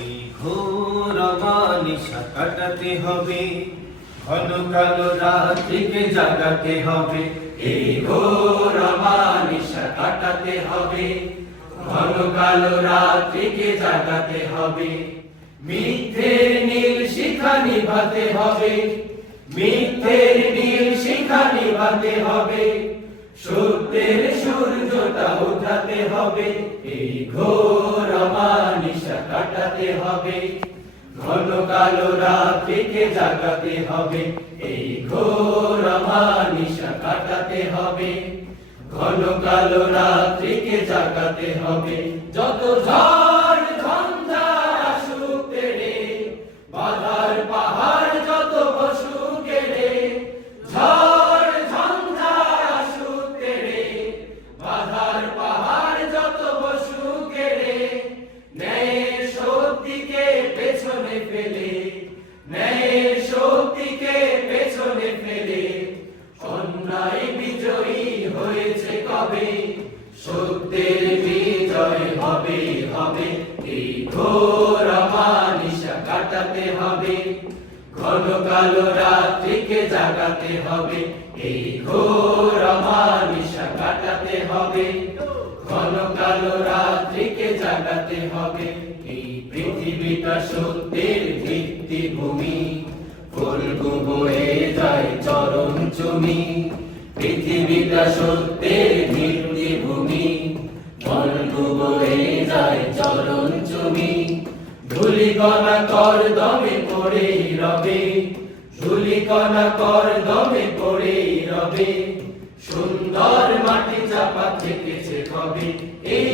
এই ঘোর কাটাতে হবে, ঘন কালো জাগাতে হবে। এই ঘোর অমানিশা কাটাতে হবে, ঘন কালো রাত্রিকে জাগাতে হবে। মিথ্যের নীল শিখা নিভাতে হবে মিথ্যের নীল শিখা নিভাতে হবে। সত্যের সূর্যটা উঠাতে হবে, এই ঘোর কাটাতে হবে। ঘন কালো রাত্রিকে জাগাতে হবে। এই ঘোর নিশা কাটাতে হবে। ঘন কালো রাত্রিকে জাগাতে হবে। যত ঝড় কবে সত্যের বিজয় হবে হবে। এই ঘোর অমানিশা কাটাতে হবে ঘন কালো রাত্রিকে জাগাতে হবে। এই ঘোর অমানিশা কাটাতে হবে ঘন কালো রাত্রিকে জাগাতে হবে। এই পৃথিবীটা সত্যের ভিত্তিভূমি ফুলগু বয়ে যায় চরণ চুমি। পৃথিবীটা সত্যের চরণ চুমি ধুলি কণা কর দমে পড়ে রবে ধুলি কণা কর দমে পড়ে রবে, সুন্দর মাটি চাপা থেকেছে কবে, এই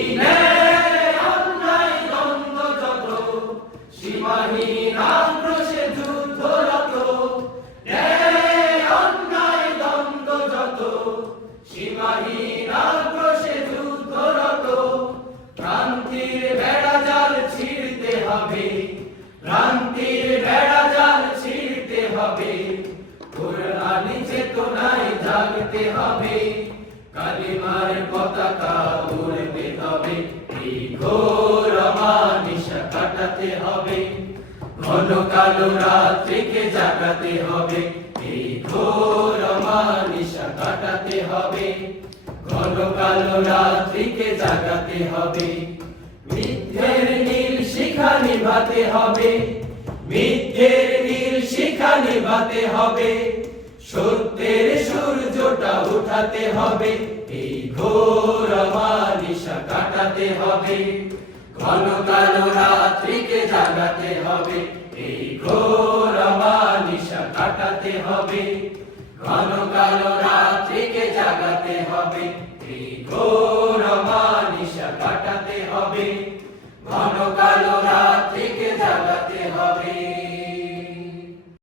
চেতনায় জাগতে হবে। কালিমার পতাকা উড়তে হবে। এই ঘোর অমানিশা কাটাতে হবে। ঘন কালো রাত্রিকে জাগাতে হবে। এই ঘোর অমানিশা কাটাতে হবে। ঘন কালো রাত্রিকে জাগাতে হবে। মিথ্যের নীল শিখা নিভাতে হবে। মিথ্যের নীল শিখা নিভাতে হবে। সত্যের সূর্যটা উঠাতে হবে, এই ঘোর অমানিশা কাটাতে হবে। ঘন কালো রাত্রিকে জাগাতে হবে, এই ঘোর অমানিশা কাটাতে হবে। ঘন কালো রাত্রিকে জাগাতে হবে, এই ঘোর অমানিশা কাটাতে হবে। ঘন কালো রাত্রিকে জাগাতে হবে।